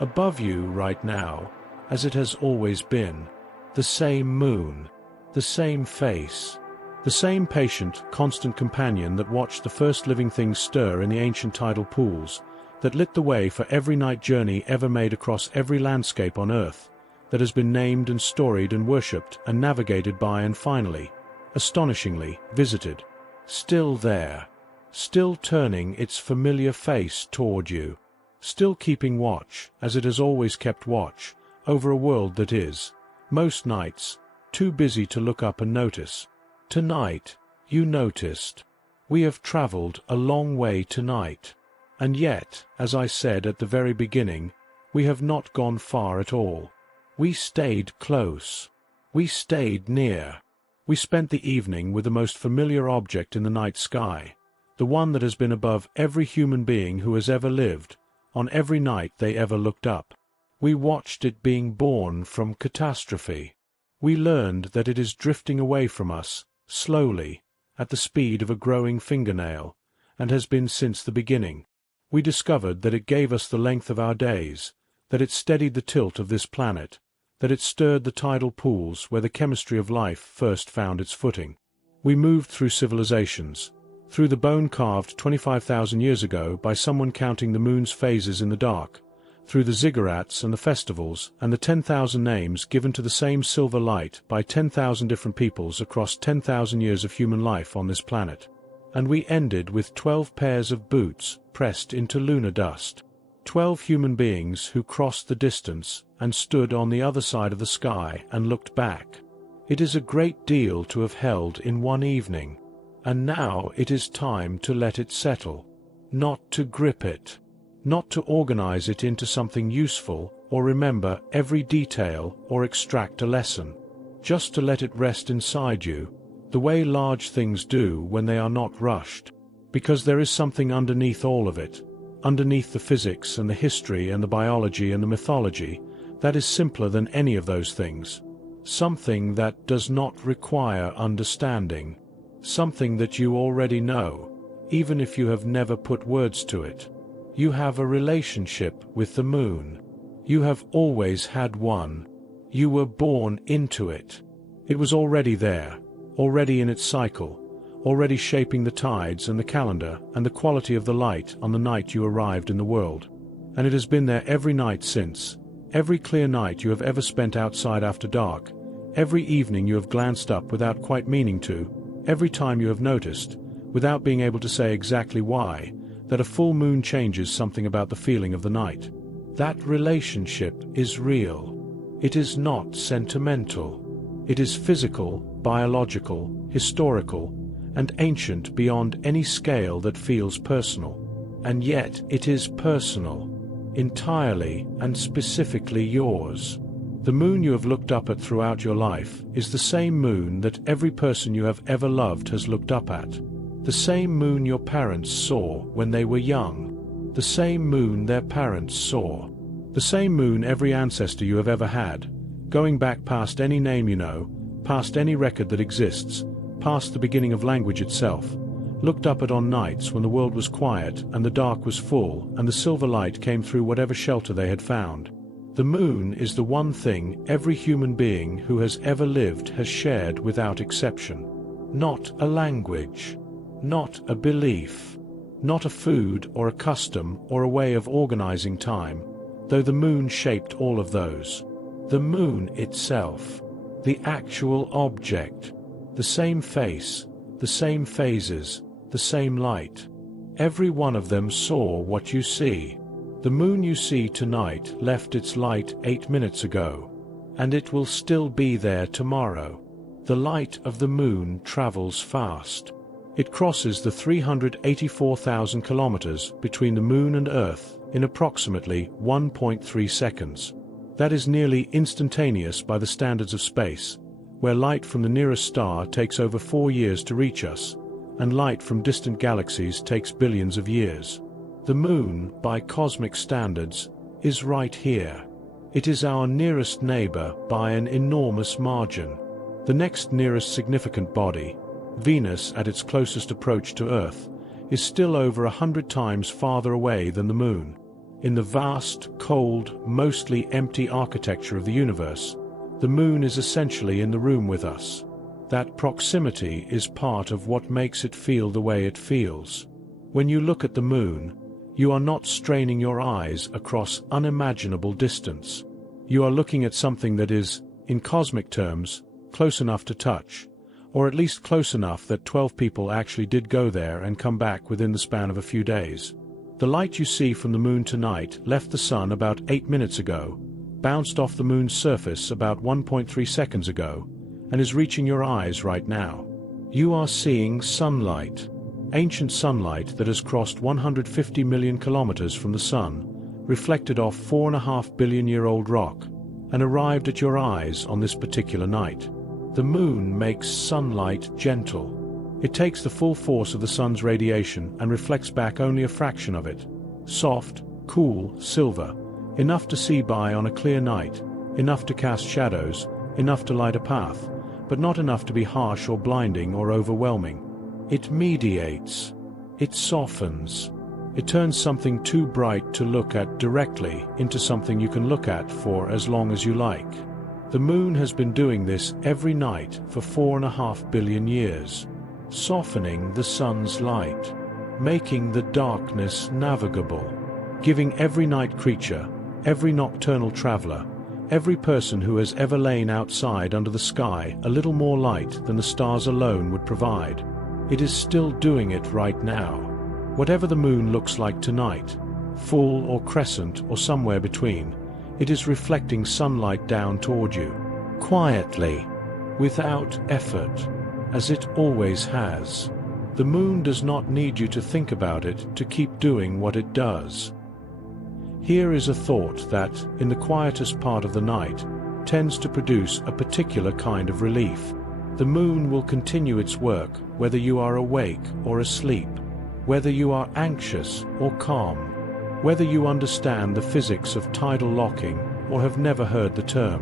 above you right now, as it has always been. The same moon, the same face, the same patient, constant companion that watched the first living things stir in the ancient tidal pools, that lit the way for every night journey ever made across every landscape on Earth, that has been named and storied and worshipped and navigated by and finally, astonishingly, visited. Still there, still turning its familiar face toward you, still keeping watch, as it has always kept watch, over a world that is, most nights, too busy to look up and notice. Tonight, you noticed. We have traveled a long way tonight. And yet, as I said at the very beginning, we have not gone far at all. We stayed close. We stayed near. We spent the evening with the most familiar object in the night sky, the one that has been above every human being who has ever lived, on every night they ever looked up. We watched it being born from catastrophe. We learned that it is drifting away from us, slowly, at the speed of a growing fingernail, and has been since the beginning. We discovered that it gave us the length of our days, that it steadied the tilt of this planet, that it stirred the tidal pools where the chemistry of life first found its footing. We moved through civilizations, through the bone carved 25,000 years ago by someone counting the moon's phases in the dark, through the ziggurats and the festivals and the 10,000 names given to the same silver light by 10,000 different peoples across 10,000 years of human life on this planet. And we ended with 12 pairs of boots pressed into lunar dust. 12 human beings who crossed the distance and stood on the other side of the sky and looked back. It is a great deal to have held in one evening. And now it is time to let it settle. Not to grip it. Not to organize it into something useful or remember every detail or extract a lesson. Just to let it rest inside you, the way large things do when they are not rushed. Because there is something underneath all of it, underneath the physics and the history and the biology and the mythology, that is simpler than any of those things. Something that does not require understanding. Something that you already know, even if you have never put words to it. You have a relationship with the moon. You have always had one. You were born into it. It was already there, already in its cycle, already shaping the tides and the calendar and the quality of the light on the night you arrived in the world. And it has been there every night since, every clear night you have ever spent outside after dark, every evening you have glanced up without quite meaning to, every time you have noticed, without being able to say exactly why, that a full moon changes something about the feeling of the night. That relationship is real. It is not sentimental. It is physical, biological, historical, and ancient beyond any scale that feels personal. And yet it is personal, entirely and specifically yours. The moon you have looked up at throughout your life is the same moon that every person you have ever loved has looked up at. The same moon your parents saw when they were young. The same moon their parents saw. The same moon every ancestor you have ever had, going back past any name you know, past any record that exists, past the beginning of language itself, looked up at on nights when the world was quiet and the dark was full and the silver light came through whatever shelter they had found. The moon is the one thing every human being who has ever lived has shared without exception. Not a language. Not a belief, not a food or a custom or a way of organizing time, though the moon shaped all of those. The moon itself, the actual object, the same face, the same phases, the same light. Every one of them saw what you see. The moon you see tonight left its light 8 minutes ago, and it will still be there tomorrow. The light of the moon travels fast. It crosses the 384,000 kilometers between the Moon and Earth in approximately 1.3 seconds. That is nearly instantaneous by the standards of space, where light from the nearest star takes over 4 years to reach us, and light from distant galaxies takes billions of years. The Moon, by cosmic standards, is right here. It is our nearest neighbor by an enormous margin. The next nearest significant body, Venus at its closest approach to Earth, is still over 100 times farther away than the Moon. In the vast, cold, mostly empty architecture of the universe, the Moon is essentially in the room with us. That proximity is part of what makes it feel the way it feels. When you look at the Moon, you are not straining your eyes across unimaginable distance. You are looking at something that is, in cosmic terms, close enough to touch, or at least close enough that 12 people actually did go there and come back within the span of a few days. The light you see from the Moon tonight left the Sun about 8 minutes ago, bounced off the Moon's surface about 1.3 seconds ago, and is reaching your eyes right now. You are seeing sunlight. Ancient sunlight that has crossed 150 million kilometers from the Sun, reflected off 4.5 billion-year-old rock, and arrived at your eyes on this particular night. The Moon makes sunlight gentle. It takes the full force of the Sun's radiation and reflects back only a fraction of it. Soft, cool, silver, enough to see by on a clear night, enough to cast shadows, enough to light a path, but not enough to be harsh or blinding or overwhelming. It mediates. It softens. It turns something too bright to look at directly into something you can look at for as long as you like. The Moon has been doing this every night for 4.5 billion years, softening the Sun's light, making the darkness navigable, giving every night creature, every nocturnal traveler, every person who has ever lain outside under the sky a little more light than the stars alone would provide. It is still doing it right now. Whatever the Moon looks like tonight, full or crescent or somewhere between, it is reflecting sunlight down toward you, quietly, without effort, as it always has. The Moon does not need you to think about it to keep doing what it does. Here is a thought that, in the quietest part of the night, tends to produce a particular kind of relief. The Moon will continue its work whether you are awake or asleep, whether you are anxious or calm, whether you understand the physics of tidal locking or have never heard the term,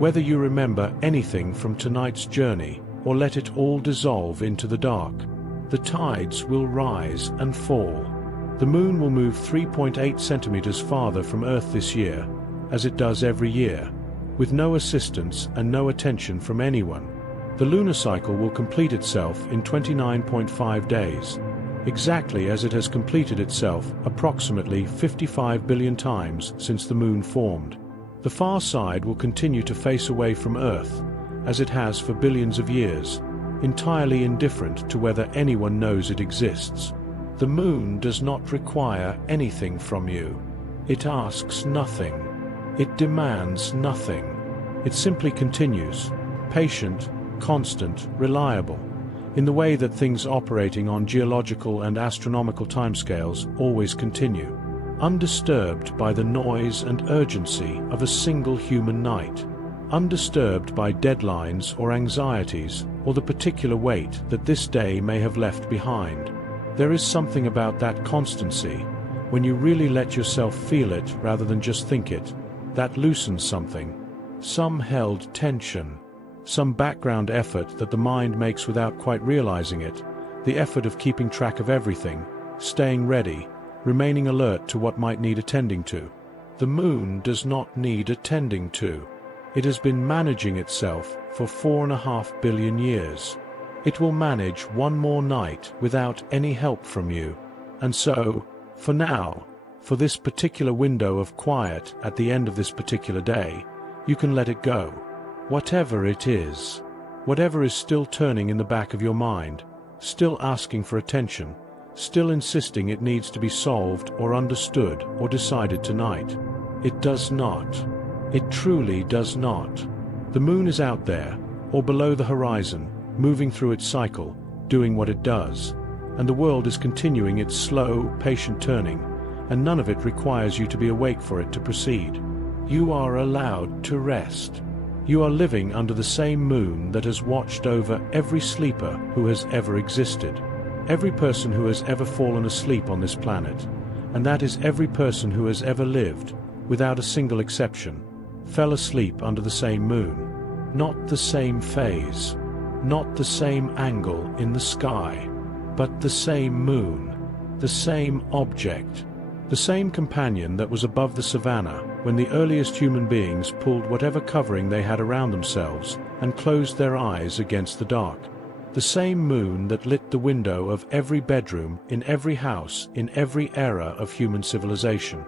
whether you remember anything from tonight's journey or let it all dissolve into the dark. The tides will rise and fall. The Moon will move 3.8 centimeters farther from Earth this year, as it does every year, with no assistance and no attention from anyone. The lunar cycle will complete itself in 29.5 days, exactly as it has completed itself approximately 55 billion times since the Moon formed. The far side will continue to face away from Earth, as it has for billions of years, entirely indifferent to whether anyone knows it exists. The Moon does not require anything from you. It asks nothing. It demands nothing. It simply continues, patient, constant, reliable, in the way that things operating on geological and astronomical timescales always continue, undisturbed by the noise and urgency of a single human night, undisturbed by deadlines or anxieties or the particular weight that this day may have left behind. There is something about that constancy, when you really let yourself feel it rather than just think it, that loosens something, some held tension, some background effort that the mind makes without quite realizing it, the effort of keeping track of everything, staying ready, remaining alert to what might need attending to. The Moon does not need attending to. It has been managing itself for 4.5 billion years. It will manage one more night without any help from you. And so, for now, for this particular window of quiet at the end of this particular day, you can let it go. Whatever it is, whatever is still turning in the back of your mind, still asking for attention, still insisting it needs to be solved or understood or decided tonight. It does not. It truly does not. The Moon is out there, or below the horizon, moving through its cycle, doing what it does, and the world is continuing its slow, patient turning, and none of it requires you to be awake for it to proceed. You are allowed to rest. You are living under the same moon that has watched over every sleeper who has ever existed, every person who has ever fallen asleep on this planet, and that is every person who has ever lived, without a single exception, fell asleep under the same moon. Not the same phase, not the same angle in the sky, but the same moon, the same object, the same companion that was above the savannah when the earliest human beings pulled whatever covering they had around themselves and closed their eyes against the dark. The same moon that lit the window of every bedroom in every house in every era of human civilization.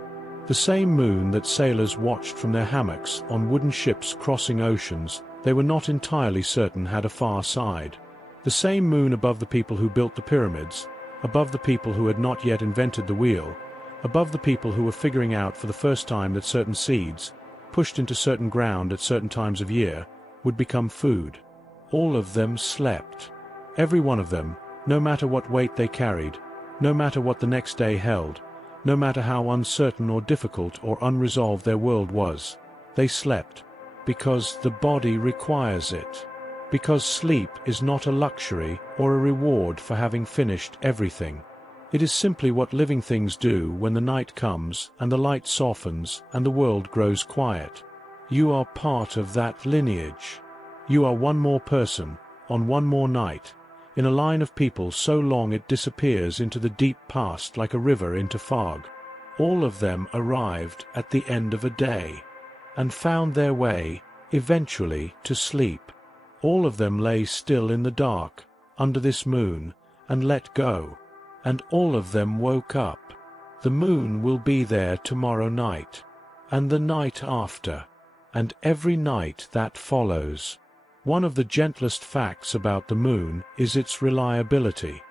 The same moon that sailors watched from their hammocks on wooden ships crossing oceans they were not entirely certain had a far side. The same moon above the people who built the pyramids, above the people who had not yet invented the wheel, above the people who were figuring out for the first time that certain seeds, pushed into certain ground at certain times of year, would become food. All of them slept. Every one of them, no matter what weight they carried, no matter what the next day held, no matter how uncertain or difficult or unresolved their world was, they slept, because the body requires it. Because sleep is not a luxury or a reward for having finished everything. It is simply what living things do when the night comes and the light softens and the world grows quiet. You are part of that lineage. You are one more person, on one more night, in a line of people so long it disappears into the deep past like a river into fog. All of them arrived at the end of a day, and found their way, eventually, to sleep. All of them lay still in the dark, under this moon, and let go. And all of them woke up. The moon will be there tomorrow night, and the night after, and every night that follows. One of the gentlest facts about the moon is its reliability.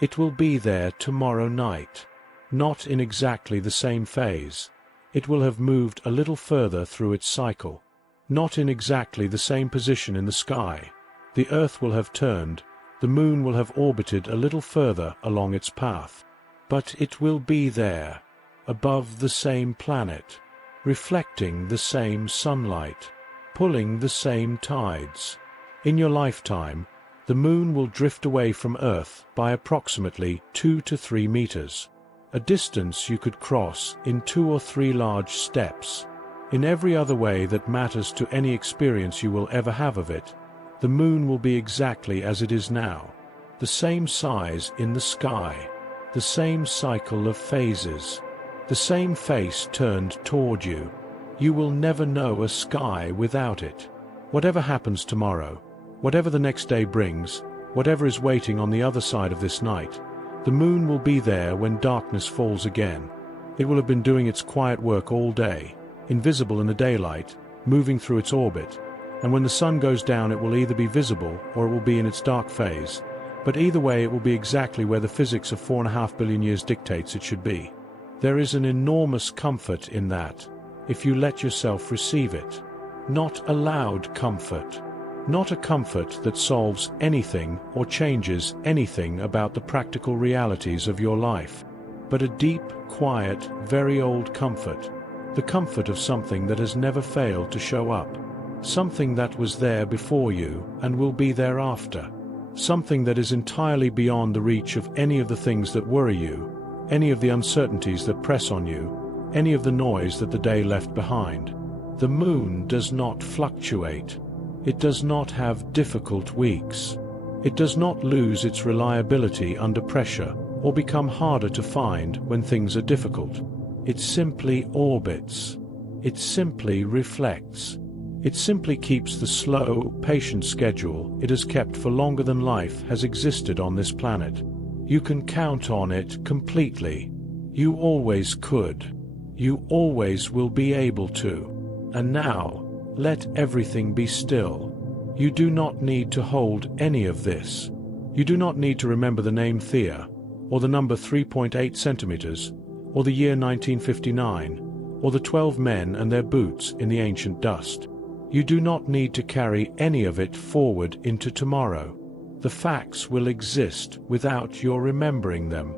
It will be there tomorrow night, not in exactly the same phase. It will have moved a little further through its cycle, not in exactly the same position in the sky. The Earth will have turned, the moon will have orbited a little further along its path. But it will be there, above the same planet, reflecting the same sunlight, pulling the same tides. In your lifetime, the moon will drift away from Earth by approximately 2 to 3 meters, a distance you could cross in 2 or 3 large steps. In every other way that matters to any experience you will ever have of it, the moon will be exactly as it is now, the same size in the sky, the same cycle of phases, the same face turned toward you. You will never know a sky without it. Whatever happens tomorrow, whatever the next day brings, whatever is waiting on the other side of this night, the moon will be there when darkness falls again. It will have been doing its quiet work all day, invisible in the daylight, moving through its orbit, and when the sun goes down it will either be visible or it will be in its dark phase, but either way it will be exactly where the physics of 4.5 billion years dictates it should be. There is an enormous comfort in that, if you let yourself receive it. Not a loud comfort. Not a comfort that solves anything or changes anything about the practical realities of your life, but a deep, quiet, very old comfort. The comfort of something that has never failed to show up. Something that was there before you and will be there after. Something that is entirely beyond the reach of any of the things that worry you, any of the uncertainties that press on you, any of the noise that the day left behind. The moon does not fluctuate. It does not have difficult weeks. It does not lose its reliability under pressure or become harder to find when things are difficult. It simply orbits. It simply reflects. It simply keeps the slow, patient schedule it has kept for longer than life has existed on this planet. You can count on it completely. You always could. You always will be able to. And now, let everything be still. You do not need to hold any of this. You do not need to remember the name Thea, or the number 3.8 centimeters, or the year 1959, or the 12 men and their boots in the ancient dust. You do not need to carry any of it forward into tomorrow. The facts will exist without your remembering them.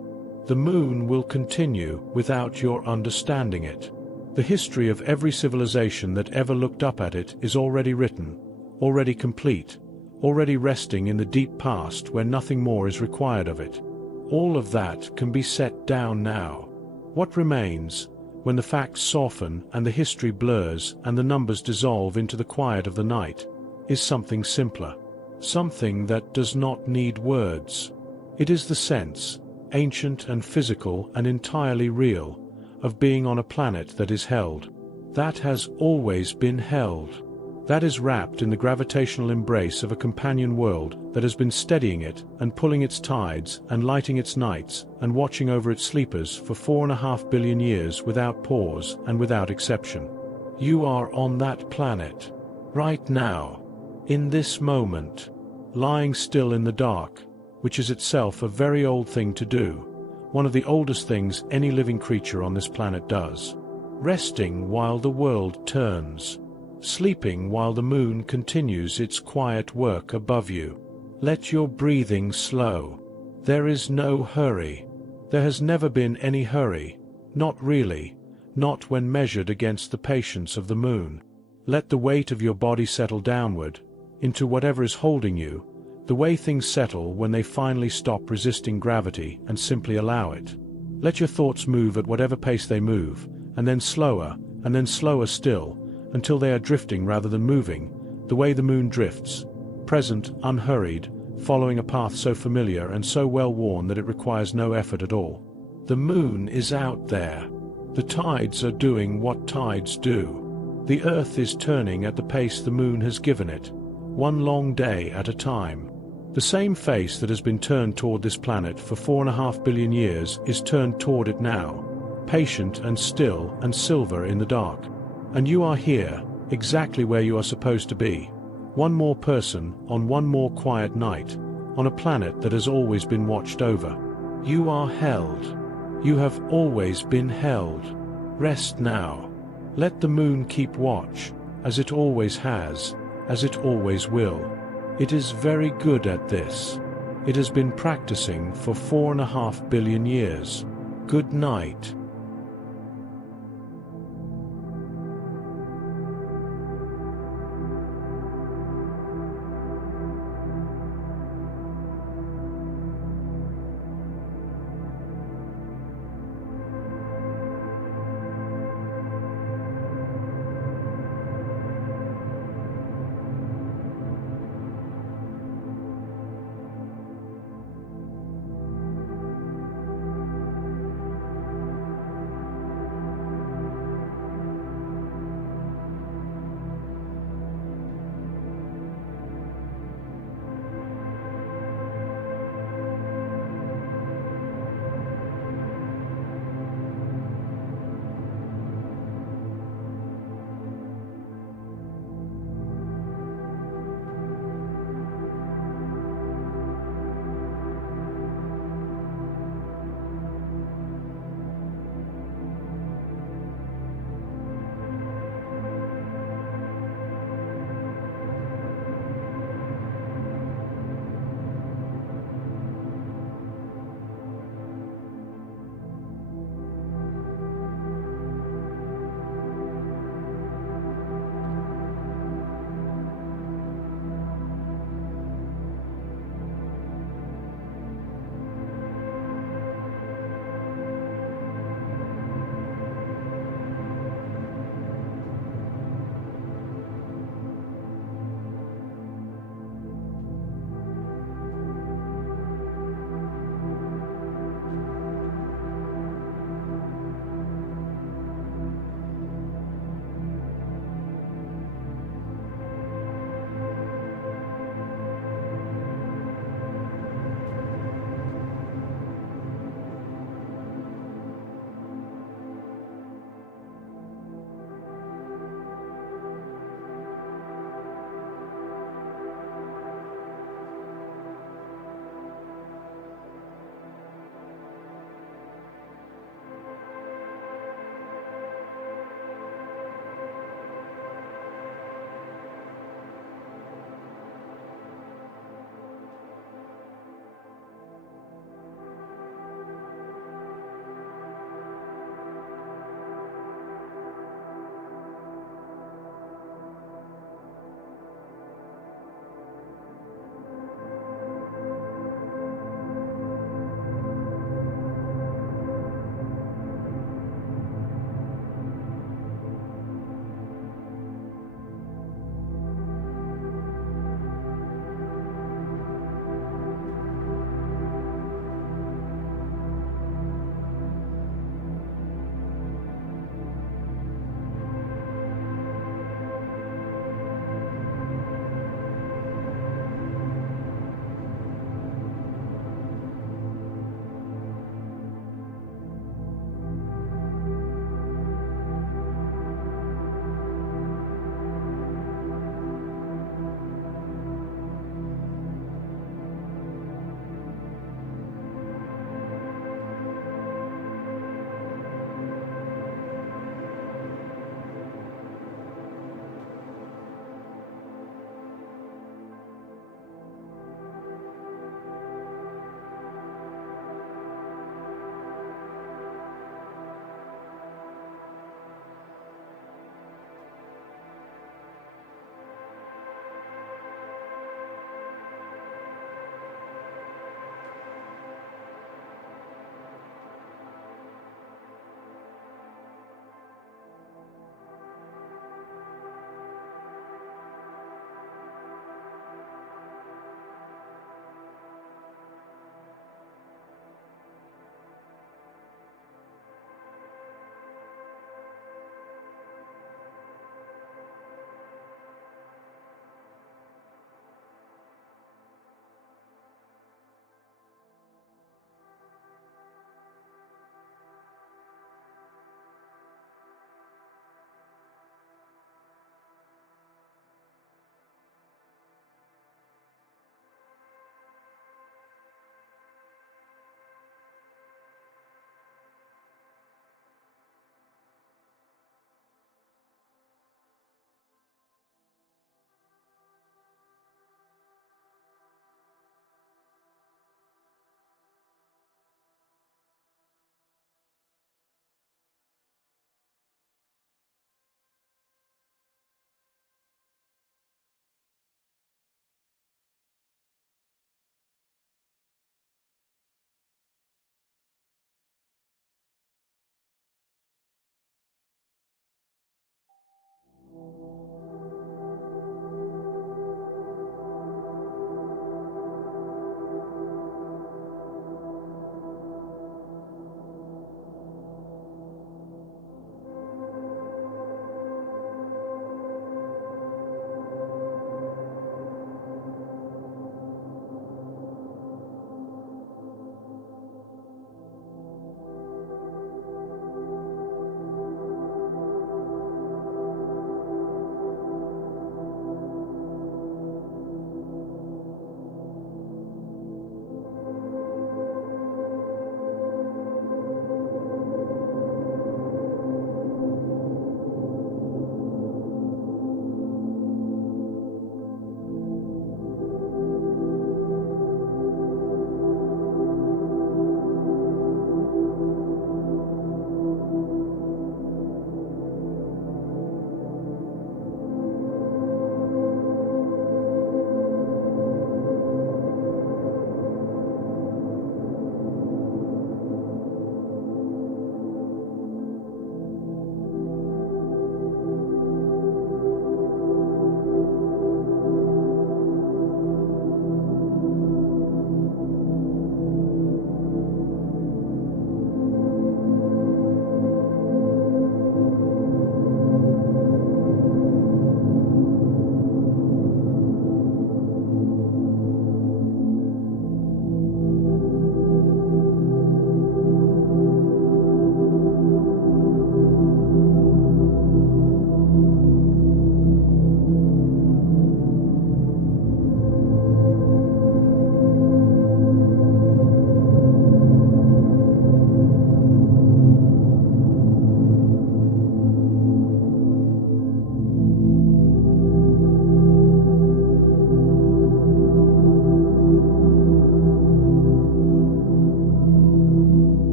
The moon will continue without your understanding it. The history of every civilization that ever looked up at it is already written, already complete, already resting in the deep past where nothing more is required of it. All of that can be set down now. What remains, when the facts soften and the history blurs and the numbers dissolve into the quiet of the night, is something simpler. Something that does not need words. It is the sense, ancient and physical and entirely real, of being on a planet that is held. That has always been held. That is wrapped in the gravitational embrace of a companion world that has been steadying it and pulling its tides and lighting its nights and watching over its sleepers for 4.5 billion years without pause and without exception. You are on that planet. Right now. In this moment. Lying still in the dark, which is itself a very old thing to do. One of the oldest things any living creature on this planet does. Resting while the world turns. Sleeping while the moon continues its quiet work above you. Let your breathing slow. There is no hurry. There has never been any hurry. Not really. Not when measured against the patience of the moon. Let the weight of your body settle downward, into whatever is holding you, the way things settle when they finally stop resisting gravity and simply allow it. Let your thoughts move at whatever pace they move, and then slower still, until they are drifting rather than moving, the way the moon drifts, present, unhurried, following a path so familiar and so well worn that it requires no effort at all. The moon is out there. The tides are doing what tides do. The earth is turning at the pace the moon has given it, one long day at a time. The same face that has been turned toward this planet for 4.5 billion years is turned toward it now, patient and still and silver in the dark. And you are here, exactly where you are supposed to be. One more person, on one more quiet night, on a planet that has always been watched over. You are held. You have always been held. Rest now. Let the moon keep watch, as it always has, as it always will. It is very good at this. It has been practicing for 4.5 billion years. Good night.